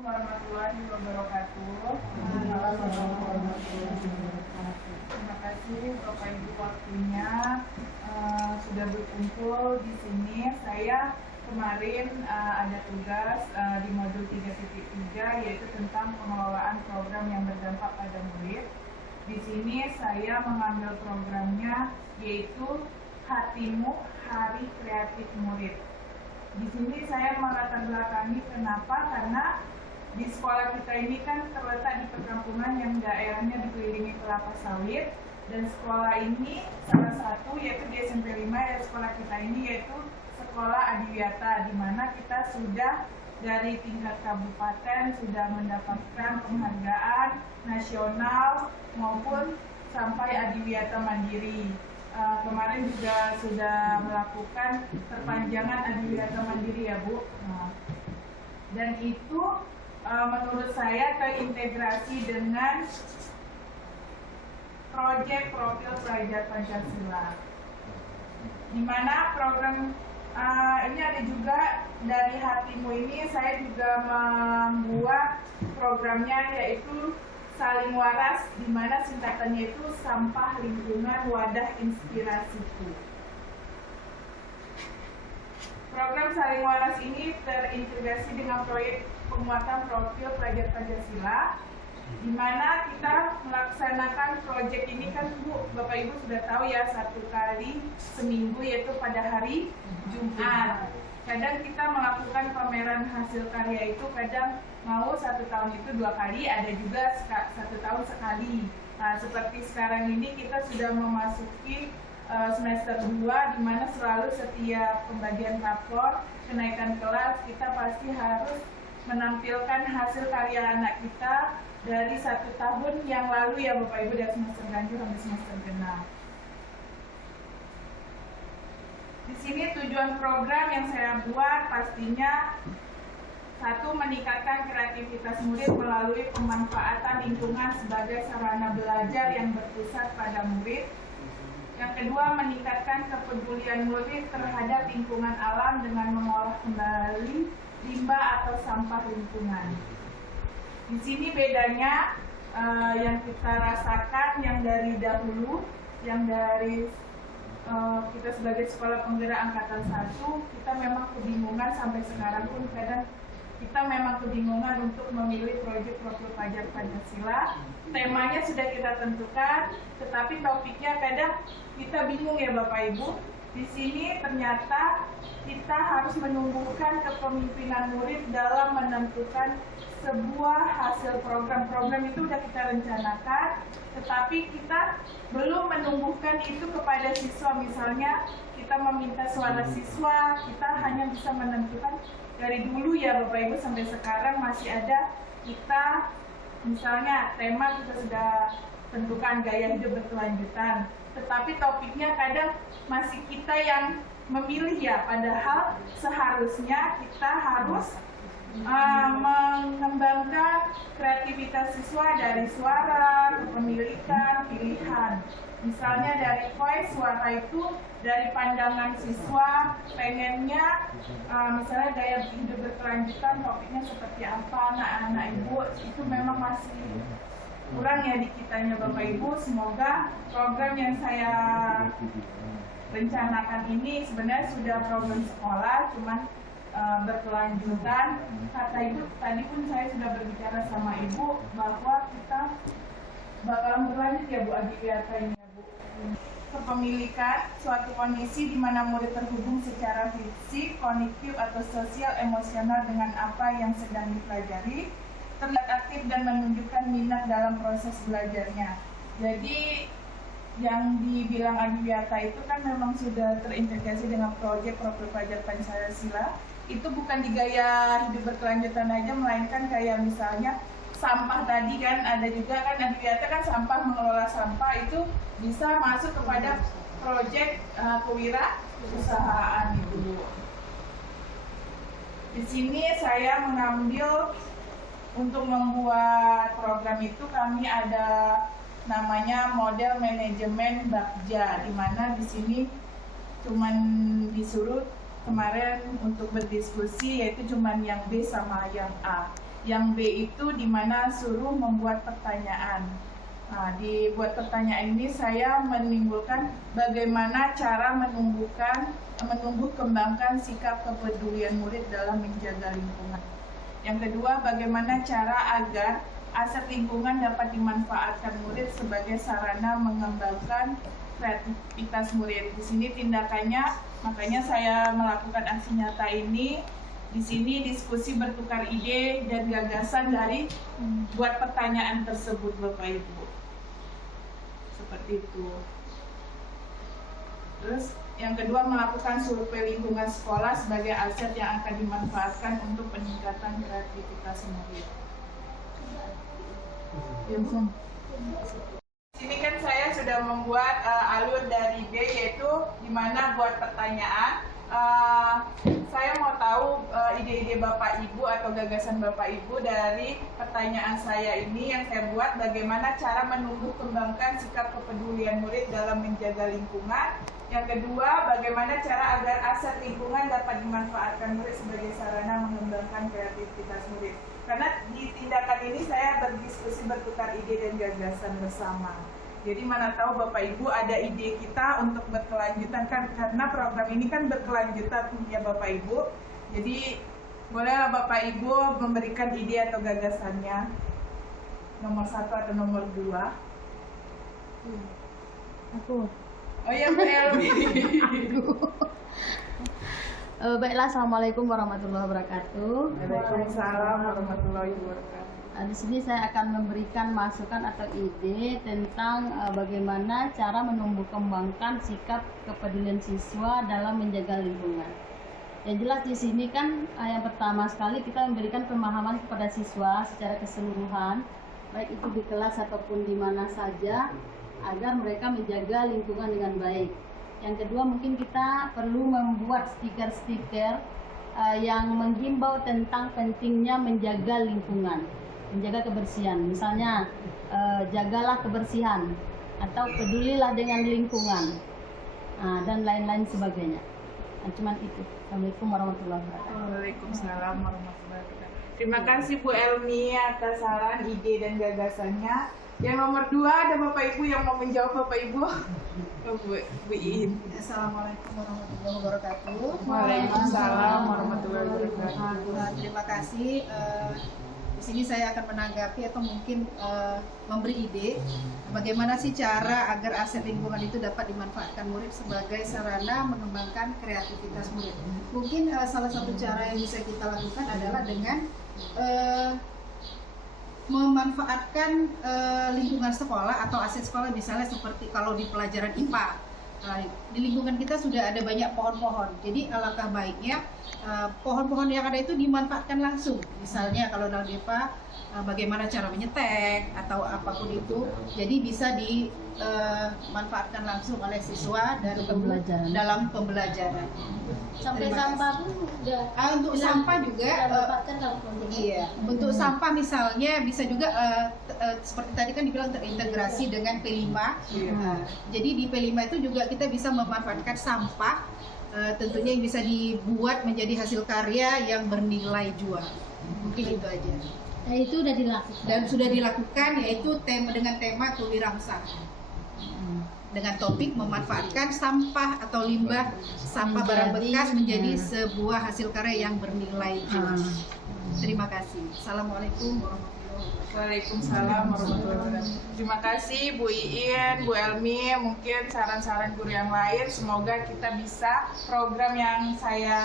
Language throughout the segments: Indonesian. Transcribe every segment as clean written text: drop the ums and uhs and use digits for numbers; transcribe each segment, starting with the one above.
Warahmatullahi wabarakatuh. Terima kasih Bapak Ibu waktunya sudah berkumpul di sini. Saya kemarin ada tugas di modul 3.3 yaitu tentang pengelolaan program yang berdampak pada murid. Di sini saya mengambil programnya yaitu Hatimu Hari Kreatif Murid. Di sini saya melatar belakangi kenapa, karena di sekolah kita ini kan terletak di perkampungan yang daerahnya dikelilingi kelapa sawit, dan sekolah ini salah satu yaitu di SMP 5 ya, sekolah kita ini yaitu Sekolah Adiwiyata, di mana kita sudah dari tingkat kabupaten sudah mendapatkan penghargaan nasional maupun sampai Adiwiyata Mandiri. Kemarin juga sudah melakukan perpanjangan Adiwiyata Mandiri ya Bu. Dan itu menurut saya terintegrasi dengan proyek profil pelajar Pancasila, di mana program ini ada juga dari Hatimu ini. Saya juga membuat programnya yaitu Saling Waras, di mana singkatannya itu Sampah Lingkungan Wadah Inspirasiku. Program Saling Waras ini terintegrasi dengan proyek penguatan profil pelajar Pancasila, di mana kita melaksanakan proyek ini kan Bu, Bapak Ibu sudah tahu ya, 1 kali seminggu yaitu pada hari Jumat. Kadang kita melakukan pameran hasil karya itu kadang mau 1 tahun itu 2 kali, ada juga 1 tahun sekali. Nah, seperti sekarang ini kita sudah memasuki semester 2, di mana selalu setiap pembagian rapor kenaikan kelas kita pasti harus menampilkan hasil karya anak kita dari 1 tahun yang lalu ya Bapak Ibu, dari semester ganjil sampai semester genap. Di sini tujuan program yang saya buat pastinya 1, meningkatkan kreativitas murid melalui pemanfaatan lingkungan sebagai sarana belajar yang berpusat pada murid. Yang kedua, meningkatkan kepedulian murid terhadap lingkungan alam dengan mengolah kembali limbah atau sampah lingkungan. Di sini bedanya yang kita rasakan yang dari dahulu, yang dari kita sebagai sekolah penggerak angkatan 1, kita memang kebingungan sampai sekarang pun kadang kita memang kebingungan untuk memilih proyek profil pelajar Pancasila. Temanya sudah kita tentukan, tetapi topiknya kadang kita bingung ya Bapak Ibu. Di sini ternyata kita harus menumbuhkan kepemimpinan murid dalam menentukan sebuah hasil program itu sudah kita rencanakan, tetapi kita belum menumbuhkan itu kepada siswa. Misalnya kita meminta suara siswa, kita hanya bisa menentukan dari dulu ya Bapak Ibu sampai sekarang masih ada kita, misalnya tema kita sudah tentukan gaya hidup berkelanjutan, tetapi topiknya kadang masih kita yang memilih ya, padahal seharusnya kita harus mengembangkan kreativitas siswa dari suara, kepemilikan, pilihan. Misalnya dari voice, suara itu dari pandangan siswa, pengennya misalnya gaya hidup berkelanjutan, topiknya seperti apa, anak-anak ibu, itu memang masih kurang ya di kitanya Bapak Ibu. Semoga program yang saya rencanakan ini sebenarnya sudah program sekolah, cuman berkelanjutan. Kata Ibu, tadi pun saya sudah berbicara sama Ibu bahwa kita bakalan berlanjut ya Bu Adiwiyata ini ya Bu. Kepemilikan suatu kondisi di mana murid terhubung secara fisik, kognitif atau sosial emosional dengan apa yang sedang dipelajari, terlihat aktif dan menunjukkan minat dalam proses belajarnya. Jadi yang dibilang Adiwiyata itu kan memang sudah terintegrasi dengan proyek profil pelajar Pancasila. Itu bukan di gaya hidup berkelanjutan aja, melainkan kayak misalnya sampah tadi kan, ada juga kan Adiwiyata kan sampah, mengelola sampah itu bisa masuk kepada proyek kewirausahaan itu. Di sini saya mengambil untuk membuat program itu, kami ada namanya model manajemen Bagja, di mana di sini cuman disuruh kemarin untuk berdiskusi yaitu cuman yang B sama yang A. Yang B itu dimana suruh membuat pertanyaan. Nah, di buat pertanyaan ini saya menimbulkan bagaimana cara menumbuh kembangkan sikap kepedulian murid dalam menjaga lingkungan. Yang kedua, bagaimana cara agar aset lingkungan dapat dimanfaatkan murid sebagai sarana mengembangkan kreativitas murid. Di sini tindakannya, makanya saya melakukan aksi nyata ini. Di sini diskusi bertukar ide dan gagasan dari buat pertanyaan tersebut, Bapak Ibu. Seperti itu. Terus yang kedua, melakukan survei lingkungan sekolah sebagai aset yang akan dimanfaatkan untuk peningkatan kreativitas murid. Sini kan saya sudah membuat alur dari B, yaitu dimana buat pertanyaan. Saya mau tahu ide-ide Bapak Ibu atau gagasan Bapak Ibu dari pertanyaan saya ini yang saya buat, bagaimana cara menumbuh kembangkan sikap kepedulian murid dalam menjaga lingkungan. Yang kedua, bagaimana cara agar aset lingkungan dapat dimanfaatkan murid sebagai sarana mengembangkan kreativitas murid. Karena di tindakan ini saya berdiskusi, bertukar ide dan gagasan bersama. Jadi mana tahu Bapak Ibu ada ide kita untuk berkelanjutan, kan karena program ini kan berkelanjutan ya Bapak Ibu. Jadi bolehlah Bapak Ibu memberikan ide atau gagasannya, nomor 1 atau nomor 2. Aku. Oh ya, Bu Elmi. Baiklah, assalamualaikum warahmatullahi wabarakatuh. Waalaikumsalam warahmatullahi wabarakatuh. Di sini saya akan memberikan masukan atau ide tentang bagaimana cara menumbuh kembangkan sikap kepedulian siswa dalam menjaga lingkungan. Yang jelas di sini kan yang pertama sekali kita memberikan pemahaman kepada siswa secara keseluruhan, baik itu di kelas ataupun di mana saja, agar mereka menjaga lingkungan dengan baik. Yang kedua, mungkin kita perlu membuat stiker-stiker yang menghimbau tentang pentingnya menjaga lingkungan, menjaga kebersihan. Misalnya, jagalah kebersihan atau pedulilah dengan lingkungan, dan lain-lain sebagainya. Cuman itu. Assalamualaikum warahmatullahi wabarakatuh. Waalaikumsalam warahmatullahi wabarakatuh. Terima kasih Bu Elmi atas saran, ide dan gagasannya. Yang nomor 2 ada Bapak Ibu yang mau menjawab, Bapak Ibu. Bu Iin. Assalamualaikum warahmatullahi wabarakatuh. Waalaikumsalam warahmatullahi wabarakatuh. Terima kasih. Di sini saya akan menanggapi atau mungkin memberi ide bagaimana sih cara agar aset lingkungan itu dapat dimanfaatkan murid sebagai sarana mengembangkan kreativitas murid. Mungkin salah satu cara yang bisa kita lakukan adalah dengan memanfaatkan lingkungan sekolah atau aset sekolah, misalnya seperti kalau di pelajaran IPA. Di lingkungan kita sudah ada banyak pohon-pohon, jadi alangkah baiknya pohon-pohon yang ada itu dimanfaatkan langsung. Misalnya kalau dalam IPA bagaimana cara menyetek atau apapun itu, jadi bisa dimanfaatkan langsung oleh siswa dan dalam pembelajaran. Sampai sampah pun sudah. Untuk sampah juga, iya. Untuk sampah misalnya bisa juga seperti tadi kan dibilang terintegrasi dengan P5. Jadi di P5 itu juga kita bisa memanfaatkan sampah, tentunya yang bisa dibuat menjadi hasil karya yang bernilai jual. Mungkin itu aja. Nah, itu sudah dilakukan. Dan sudah dilakukan, yaitu dengan tema Tuwirangsang. Dengan topik memanfaatkan sampah atau limbah sampah barang bekas menjadi sebuah hasil karya yang bernilai jual. Terima kasih. Assalamualaikum warahmatullahi wabarakatuh. Waalaikumsalam warahmatullahi wabarakatuh. Terima kasih Bu Iin, Bu Elmi, mungkin saran-saran guru yang lain. Semoga kita bisa program yang saya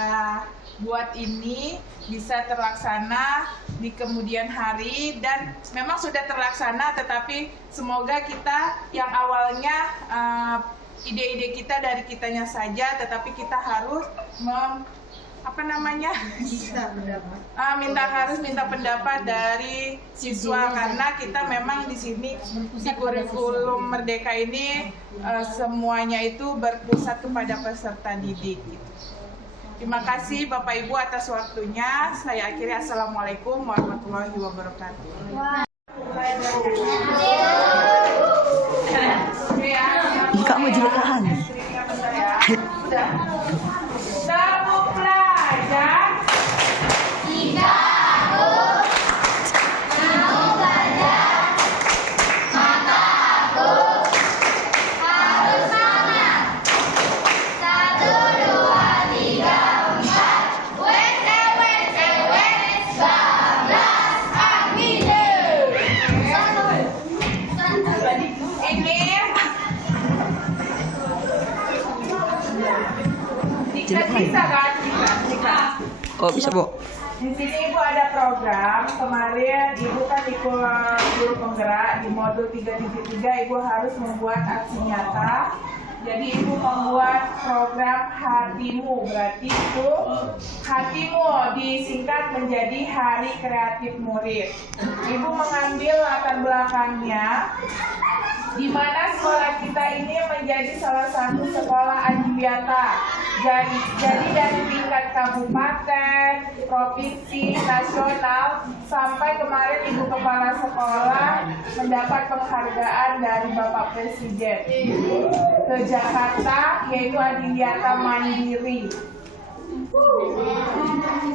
buat ini bisa terlaksana di kemudian hari, dan memang sudah terlaksana, tetapi semoga kita yang awalnya ide-ide kita dari kitanya saja, tetapi kita harus minta pendapat dari siswa, karena kita memang di sini di kurikulum Merdeka ini semuanya itu berpusat kepada peserta didik. Terima kasih Bapak Ibu atas waktunya. Saya akhiri. Assalamualaikum warahmatullahi wabarakatuh. Kamu juga tahan. Sabu pelajar. Oh bisa Bu. Di sini Ibu ada program. Kemarin Ibu kan ikut guru penggerak di modul 333. Ibu harus membuat aksi nyata. Jadi Ibu membuat program Hatimu. Berarti itu Hatimu disingkat menjadi Hari Kreatif Murid. Ibu mengambil latar belakangnya di mana sekolah kita ini menjadi salah satu sekolah adiwiyata. Jadi dari tingkat kabupaten, provinsi, nasional, sampai kemarin Ibu Kepala Sekolah mendapat penghargaan dari Bapak Presiden ke Jakarta, yaitu adiwiyata mandiri.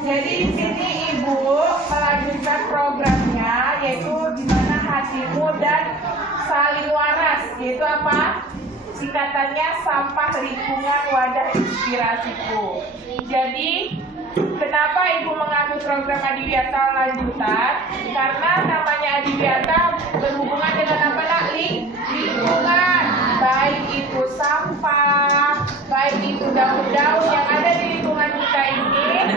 Jadi di sini Ibu melanjutkan programnya, yaitu di mana Hatimu dan Saling Waras, yaitu apa? Singkatannya Sampah Lingkungan Wadah Inspirasiku. Jadi kenapa Ibu mengambil program adiwiyata lanjutan? Karena namanya adiwiyata berhubungan dengan apa nak? Lingkungan. Baik itu sampah, baik itu daun-daun yang ada di lingkungan kita ini,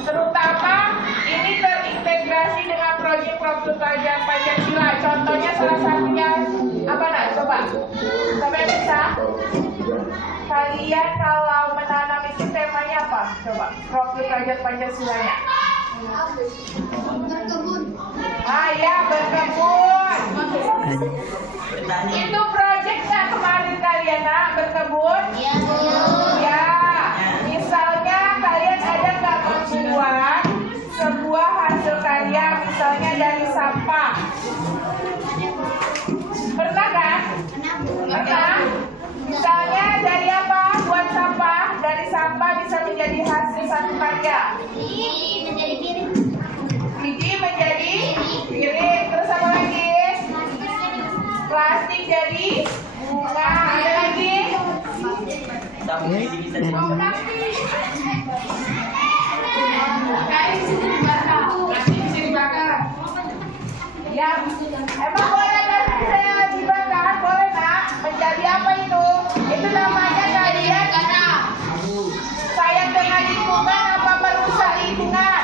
terutama ini terintegrasi dengan proyek-proyek pelajaran Pancasila. Contohnya salah satunya apa nak? Coba, sampai bisa? Kalian kalau menanam itu temanya apa? Coba, proyek pelajaran Pancasilanya. Ah ya, berkebun. Itu proyeknya kemarin kalian nak berkebun? Ya. Misalnya kalian ada nggak membuat sebuah hasil karya, misalnya dari sampah? Pernah kan? Pernah? Misalnya dari apa? Buat sampah. Dari sampah bisa menjadi hasil satu karya. Biji menjadi piring. Terus apa lagi? Plastik jadi bunga. Ada lagi? Plastik bisa dibakar. Ya, emang boleh kan dibakar? Boleh nak? Menjadi apa itu? Itu namanya kalian sayang dengan lingkungan apa merusak lingkungan?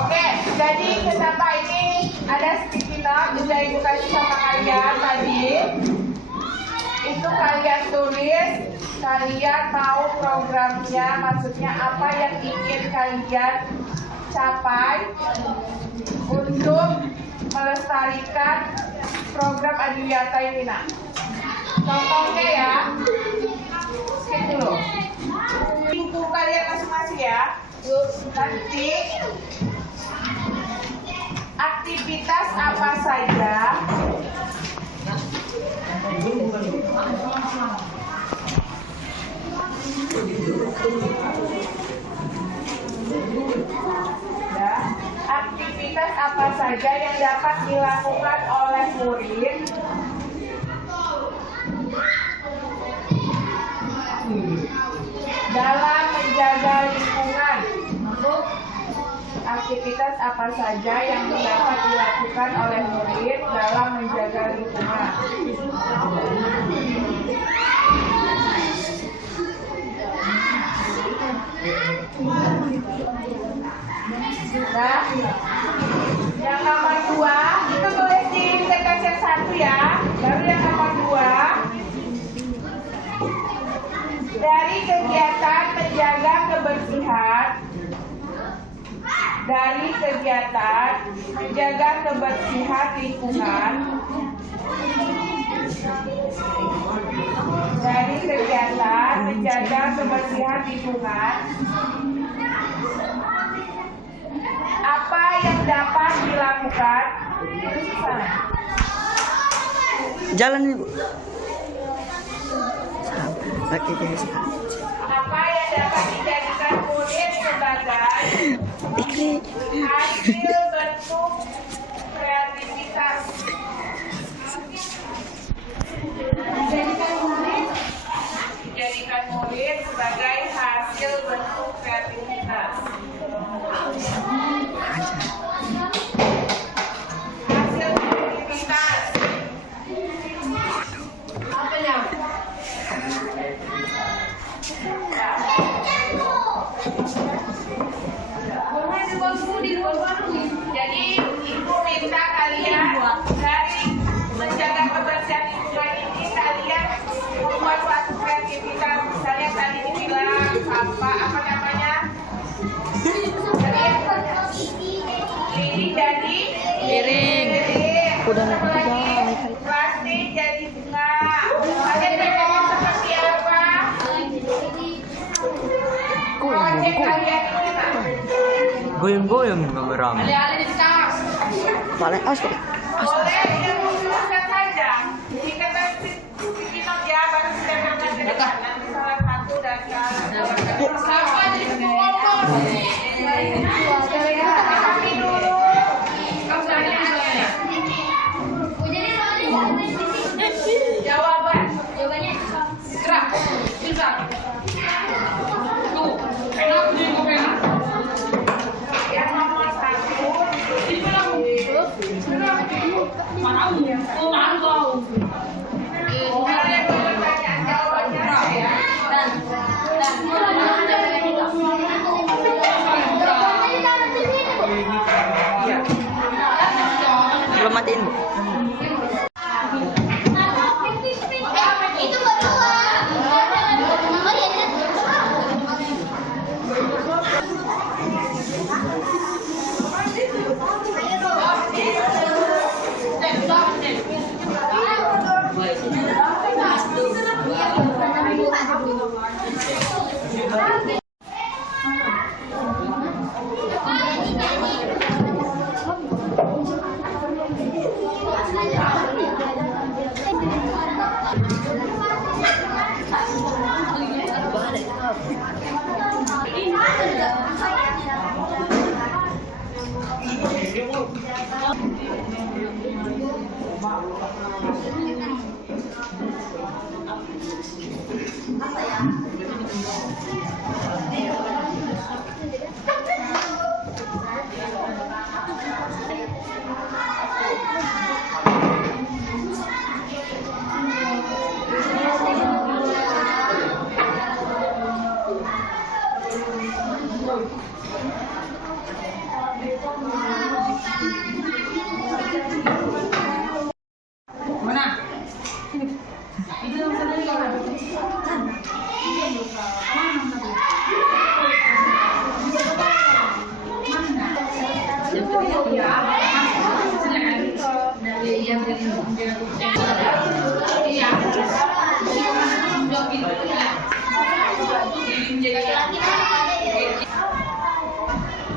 Oke, jadi kenapa ini ada sticky note sudah Ibu kasih sama kalian tadi? Itu kalian tulis, kalian tahu programnya, maksudnya apa yang ingin kalian capai untuk melestarikan program adiwiyata ini nak. Contohnya ya, skip dulu. Lingkup kalian masing-masing ya. Nanti aktivitas apa saja ya, aktivitas apa saja yang dapat dilakukan oleh murid dalam menjaga lingkungan. Aktivitas apa saja yang dapat dilakukan oleh murid dalam menjaga lingkungan? Nah, yang nomor 2 itu tulis di kertas yang 1 ya. Baru yang nomor 2, dari kegiatan menjaga kebersihan. Dari kegiatan menjaga kebersihan lingkungan. Dari kegiatan menjaga kebersihan lingkungan, apa yang dapat dilakukan? Jalan Ibu. Oke guys. Apa yang dapat dijadikan murid sebagai hasil bentuk kreativitas? Dijadikan murid sebagai hasil bentuk kreativitas. Hasil kreativitas. Apa ya? udah naik. Plastik jadi bunga. Kalian pengennya seperti apa? Proyek kalian ini Pak. Goyang-goyang rame-rame. Paling asli. Boleh diluruskan saja. Jika nanti Pinot ya baru kita berangkat ke depan. Nanti salah satu dan salah kami dulu. Pertanyaannya. Jawaban. Gerak. Gerak. Tuh. Yang nomor 1. Belum matiin, Bu.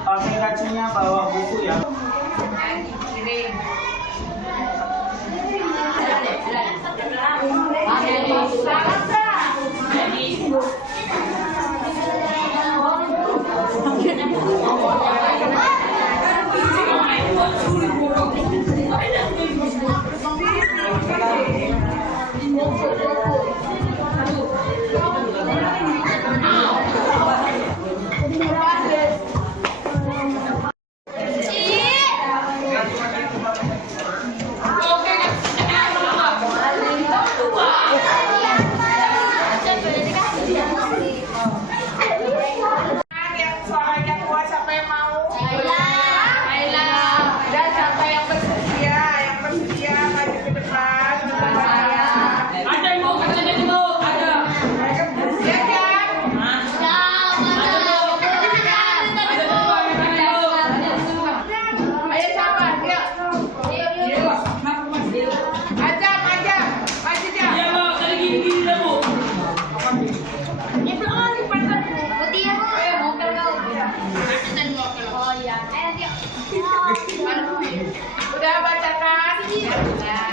Aplikasinya bawa buku ya. Yang suaranya kuat siapa yang mau? Dan siapa yang bersedia? Yang bersedia maju ke depan. Ada yang mau kata jadi mau ada. Ya kan? Ayo siapa? Dia. Ajam, maju dia. Ya mau kali gini dah bu. Udah bacakan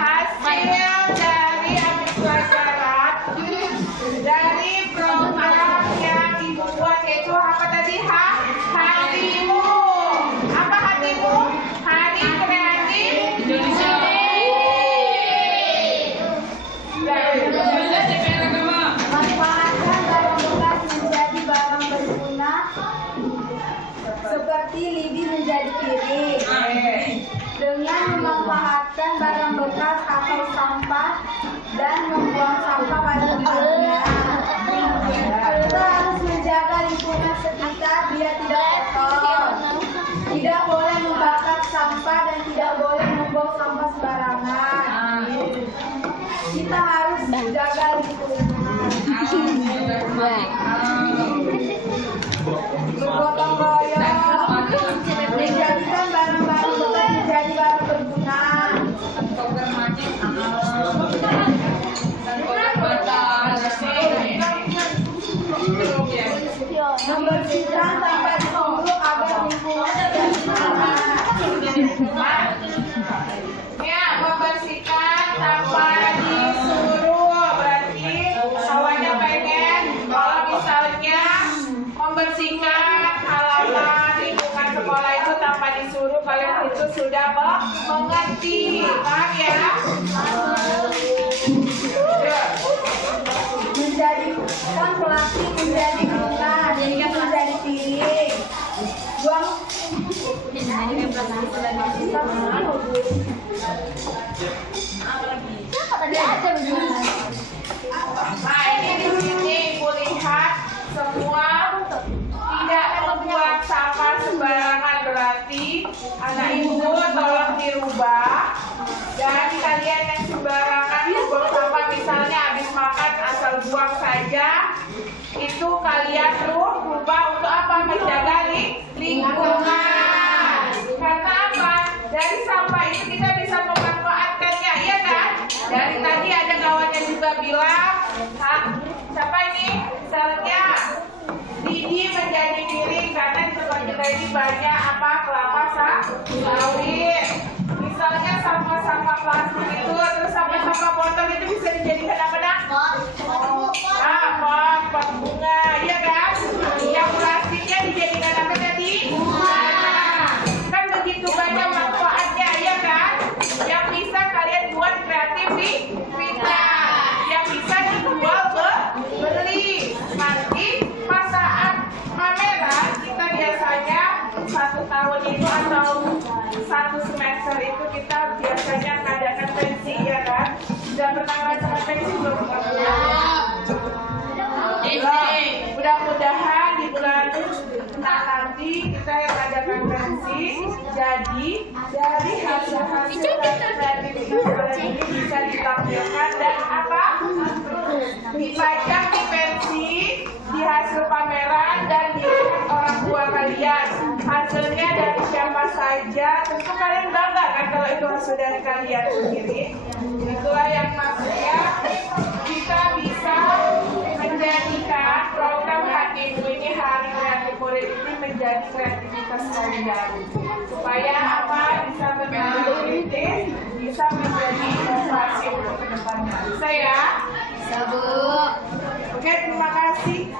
hasil dari ambil pelajaran dari program yang ibu buat, yaitu apa tadi? Hatimu. Apa hatimu? Hari Kreatif Indonesia. Manfaatkan barang bekas menjadi barang berguna seperti lidi menjadi piring. Dengan memanfaatkan barang bekas atau sampah dan membuang sampah pada tempatnya. Kita harus menjaga lingkungan sekitar biar tidak kotor. Tidak boleh membakar sampah dan tidak boleh membuang sampah sembarangan. Kita harus menjaga lingkungan. Bergotong royong, menjadikan barang-barang bekas menjadi barang berguna. Ya, membersihkan tanpa disuruh. Berarti awalnya pengen kalau misalnya membersihkan halaman lingkungan sekolah itu tanpa disuruh, kalian itu sudah mengerti, paham ya? Menjadikan plastik menjadi bunga, jadinya menjadi piring. Buang Nah, ini di sini kulihat semua tidak membuang sampah sembarangan, berarti anak ibu tolong dirubah. Dan kalian yang sembarangan buang sampah, misalnya habis makan asal buang saja, itu kalian rubah untuk apa? Menjaga lingkungan. Karena apa? Dari sampah itu kita bisa memanfaatkannya, iya kan? Dari tadi ada kawannya juga bilang, siapa ini? Misalnya Didi menjadi miring karena di tempat kita ini banyak apa? Kelapa sawit. Misalnya sampah-sampah plastik itu, terus sampah-sampah botol itu bisa dijadikan apa dah? Pot bunga, iya kan? Yang plastiknya dijadikan apa tadi? Kan begitu banyak manfaatnya, iya kan? Yang bisa kalian buat kreativitas, yang bisa dijual beli. Nanti pas saat pameran kita biasanya 1 tahun itu atau 1 semester itu kita biasanya ngadakan pensi, ya kan? Sudah pernah ngadakan pensi belum? Mudah-mudahan di bulan nanti kita yang adakan pensi, jadi dari hasil-hasil kreativitas kalian ini bisa ditampilkan dan apa? Dipajang di pensi, di hasil pameran dan dilihat orang tua kalian. Hasilnya dari siapa saja, tentu kalian bangga kan kalau itu hasil dari kalian sendiri. Itulah yang maksudnya kita bisa menjadikan program Hati Ibu ini, Hari Kreatif Murid ini, menjadi kreativitas kalian supaya apa? Bisa berpikir kritis, bisa menjadi inovasi untuk kedepannya. Bisa ya? Bisa, Bu. Oke, terima kasih.